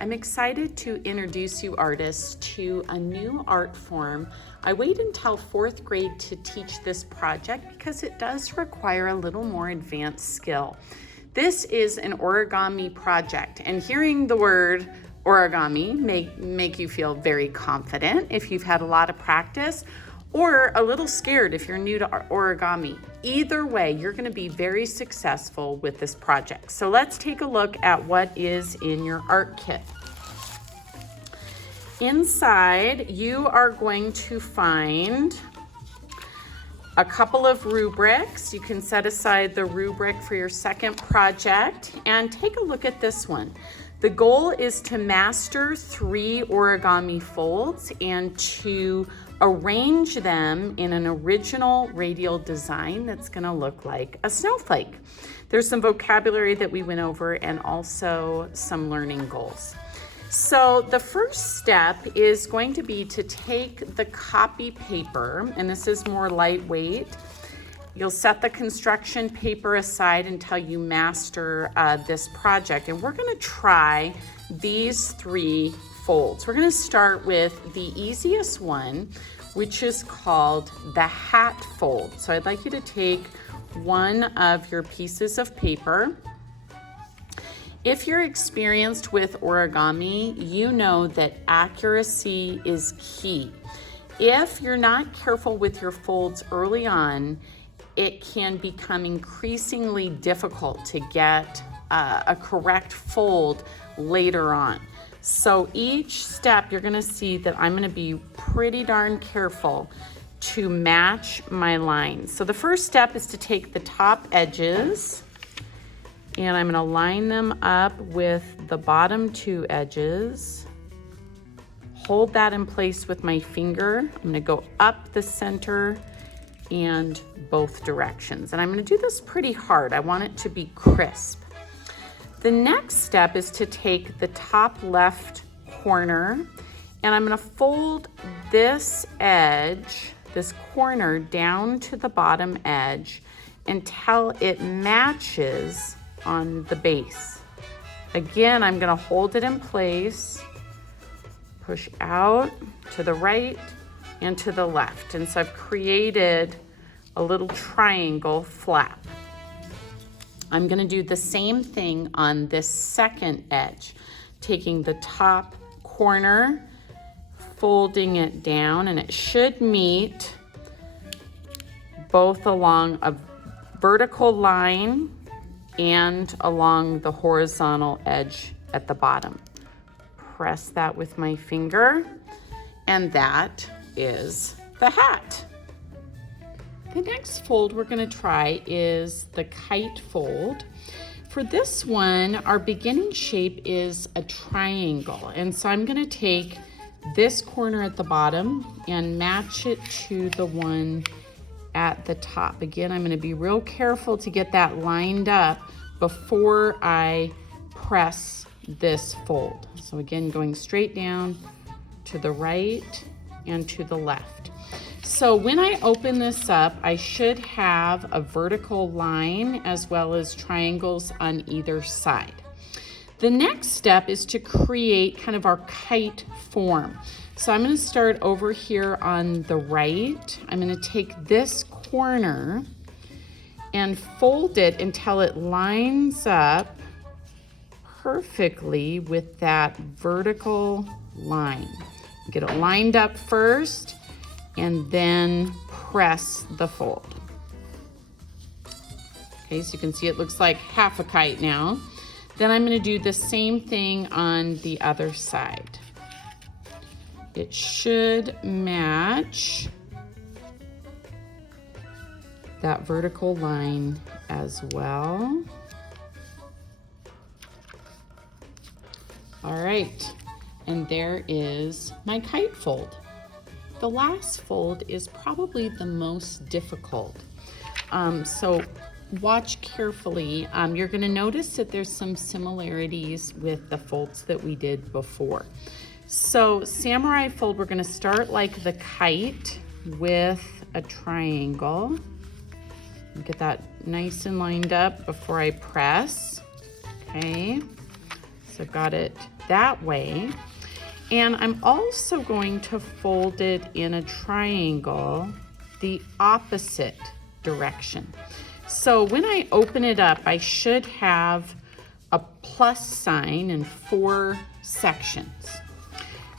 I'm excited to introduce you artists to a new art form. I wait until 4th grade to teach this project because it does require a little more advanced skill. This is an origami project, and hearing the word origami may make you feel very confident if you've had a lot of practice, or a little scared if you're new to origami. Either way, you're going to be very successful with this project. So let's take a look at what is in your art kit. Inside, you are going to find a couple of rubrics. You can set aside the rubric for your second project and take a look at this one. The goal is to master 3 origami folds and to arrange them in an original radial design that's going to look like a snowflake. There's some vocabulary that we went over and also some learning goals. So the first step is going to be to take the copy paper, and this is more lightweight. You'll set the construction paper aside until you master this project, and we're going to try these 3 folds. We're going to start with the easiest one, which is called the hat fold. So I'd like you to take one of your pieces of paper. If you're experienced with origami, you know that accuracy is key. If you're not careful with your folds early on, it can become increasingly difficult to get a correct fold later on. So each step you're gonna see that I'm gonna be pretty darn careful to match my lines. So the first step is to take the top edges and I'm gonna line them up with the bottom 2 edges. Hold that in place with my finger. I'm gonna go up the center and both directions. And I'm gonna do this pretty hard. I want it to be crisp. The next step is to take the top left corner and I'm gonna fold this edge, this corner down to the bottom edge until it matches on the base. Again, I'm gonna hold it in place, push out to the right and to the left. And so I've created a little triangle flap. I'm gonna do the same thing on this second edge, taking the top corner, folding it down, and it should meet both along a vertical line and along the horizontal edge at the bottom. Press that with my finger, and that is the hat. The next fold we're going to try is the kite fold. For this one, our beginning shape is a triangle. And so I'm going to take this corner at the bottom and match it to the one at the top. Again, I'm going to be real careful to get that lined up before I press this fold. So again, going straight down to the right and to the left. So when I open this up, I should have a vertical line as well as triangles on either side. The next step is to create kind of our kite form. So I'm going to start over here on the right. I'm going to take this corner and fold it until it lines up perfectly with that vertical line. Get it lined up first and then press the fold. Okay, so you can see it looks like half a kite now. Then I'm going to do the same thing on the other side. It should match that vertical line as well. All right, and there is my kite fold. The last fold is probably the most difficult. So watch carefully. You're gonna notice that there's some similarities with the folds that we did before. So samurai fold, we're gonna start like the kite with a triangle. Get that nice and lined up before I press. Okay, so I've got it that way. And I'm also going to fold it in a triangle the opposite direction. So when I open it up, I should have a plus sign in 4 sections.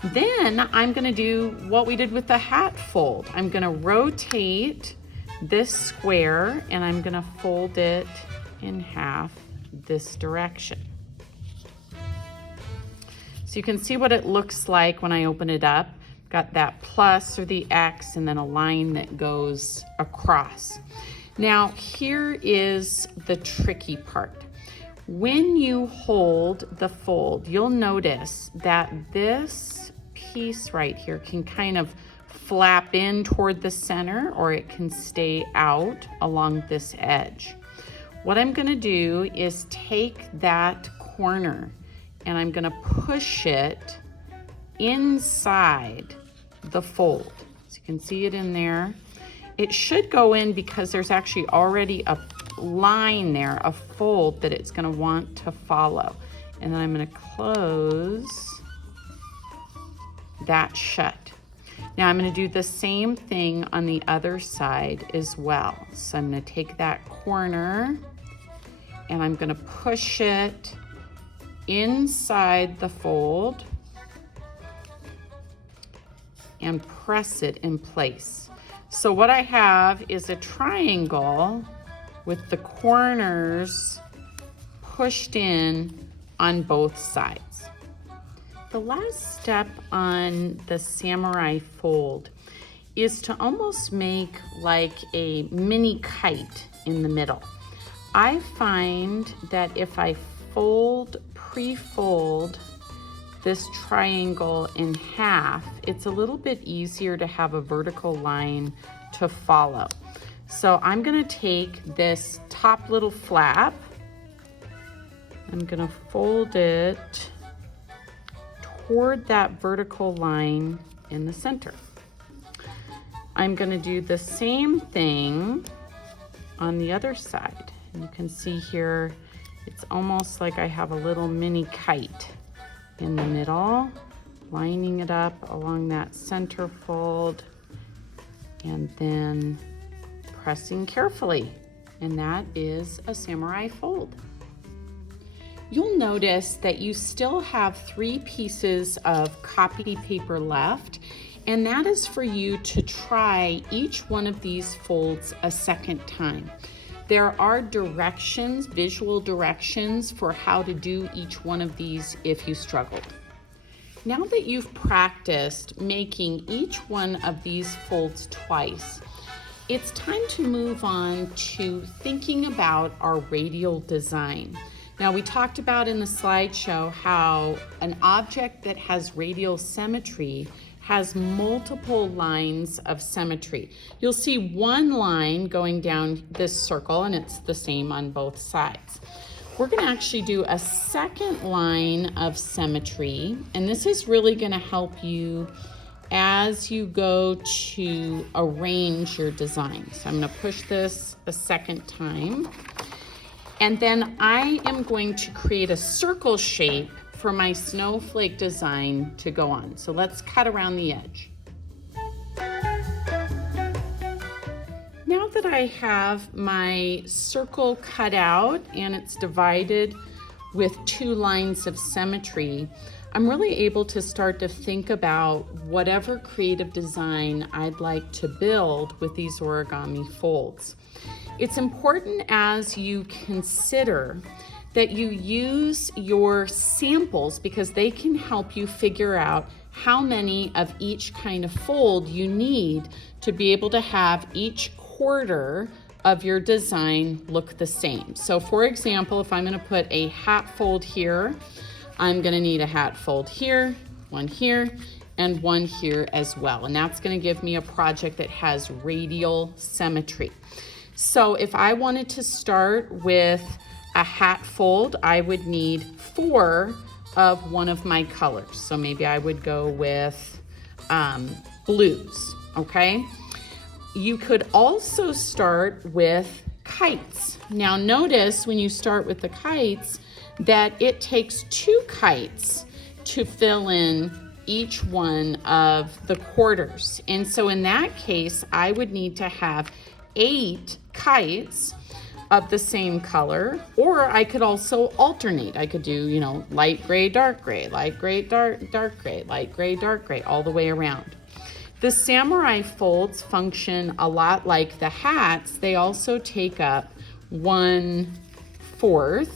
Then I'm gonna do what we did with the hat fold. I'm gonna rotate this square and I'm gonna fold it in half this direction. So you can see what it looks like when I open it up. Got that plus or the X and then a line that goes across. Now here is the tricky part. When you hold the fold, you'll notice that this piece right here can kind of flap in toward the center or it can stay out along this edge. What I'm gonna do is take that corner and I'm gonna push it inside the fold. So you can see it in there. It should go in because there's actually already a line there, a fold that it's gonna want to follow. And then I'm gonna close that shut. Now I'm gonna do the same thing on the other side as well. So I'm gonna take that corner and I'm gonna push it inside the fold and press it in place. So what I have is a triangle with the corners pushed in on both sides. The last step on the samurai fold is to almost make like a mini kite in the middle. I find that if I pre-fold this triangle in half, it's a little bit easier to have a vertical line to follow. So I'm gonna take this top little flap, I'm gonna fold it toward that vertical line in the center. I'm gonna do the same thing on the other side. And you can see here, it's almost like I have a little mini kite in the middle, lining it up along that center fold and then pressing carefully. And that is a samurai fold. You'll notice that you still have 3 pieces of copy paper left, and that is for you to try each one of these folds a second time. There are directions, visual directions for how to do each one of these if you struggled. Now that you've practiced making each one of these folds twice, it's time to move on to thinking about our radial design. Now we talked about in the slideshow how an object that has radial symmetry has multiple lines of symmetry. You'll see one line going down this circle and it's the same on both sides. We're gonna actually do a second line of symmetry, and this is really gonna help you as you go to arrange your design. So I'm gonna push this a second time, and then I am going to create a circle shape for my snowflake design to go on. So let's cut around the edge. Now that I have my circle cut out and it's divided with 2 lines of symmetry, I'm really able to start to think about whatever creative design I'd like to build with these origami folds. It's important as you consider that you use your samples because they can help you figure out how many of each kind of fold you need to be able to have each quarter of your design look the same. So for example, if I'm gonna put a hat fold here, I'm gonna need a hat fold here, one here, and one here as well. And that's gonna give me a project that has radial symmetry. So if I wanted to start with a hat fold, I would need 4 of one of my colors. So maybe I would go with blues, okay? You could also start with kites. Now notice when you start with the kites that it takes 2 kites to fill in each one of the quarters. And so in that case, I would need to have 8 kites of the same color, or I could also alternate. I could do, light gray, dark gray, light gray, dark gray, light gray, dark gray, all the way around. The samurai folds function a lot like the hats. They also take up 1/4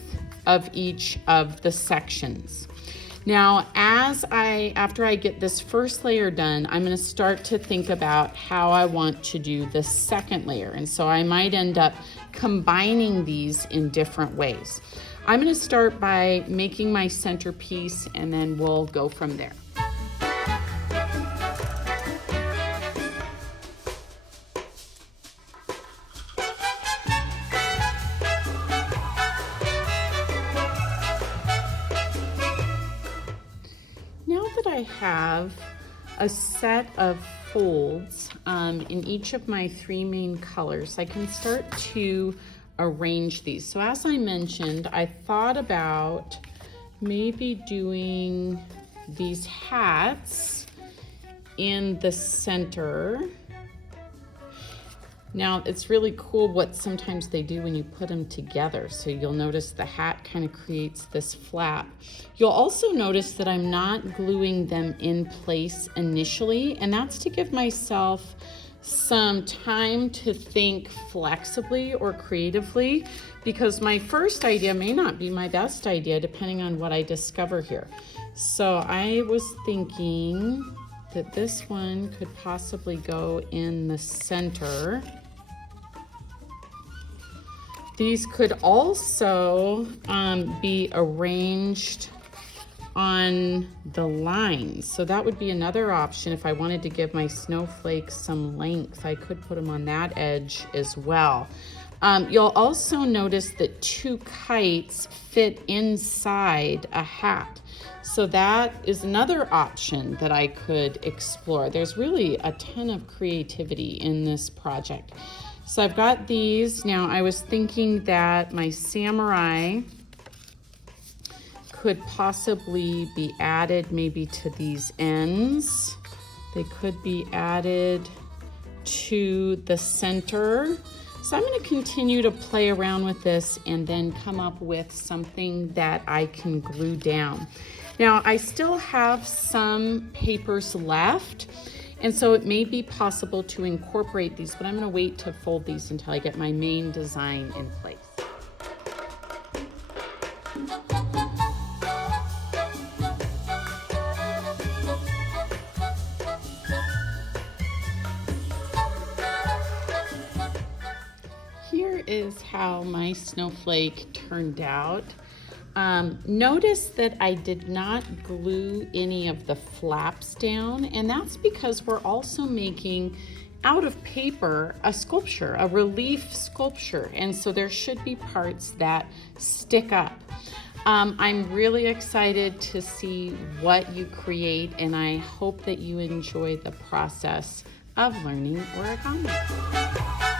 of each of the sections. Now, after I get this first layer done, I'm going to start to think about how I want to do the second layer. And so I might end up combining these in different ways. I'm going to start by making my centerpiece, and then we'll go from there. I have a set of folds in each of my 3 main colors. I can start to arrange these. So as I mentioned, I thought about maybe doing these hats in the center. Now, it's really cool what sometimes they do when you put them together. So you'll notice the hat kind of creates this flap. You'll also notice that I'm not gluing them in place initially, and that's to give myself some time to think flexibly or creatively, because my first idea may not be my best idea depending on what I discover here. So I was thinking that this one could possibly go in the center. These could also be arranged on the lines. So that would be another option. If I wanted to give my snowflakes some length, I could put them on that edge as well. You'll also notice that 2 kites fit inside a hat. So that is another option that I could explore. There's really a ton of creativity in this project. So I've got these. Now I was thinking that my samurai could possibly be added maybe to these ends. They could be added to the center. So I'm going to continue to play around with this and then come up with something that I can glue down. Now I still have some papers left, and so it may be possible to incorporate these, but I'm going to wait to fold these until I get my main design in place. Here is how my snowflake turned out. Notice that I did not glue any of the flaps down, and that's because we're also making out of paper a sculpture, a relief sculpture, and so there should be parts that stick up. I'm really excited to see what you create, and I hope that you enjoy the process of learning origami.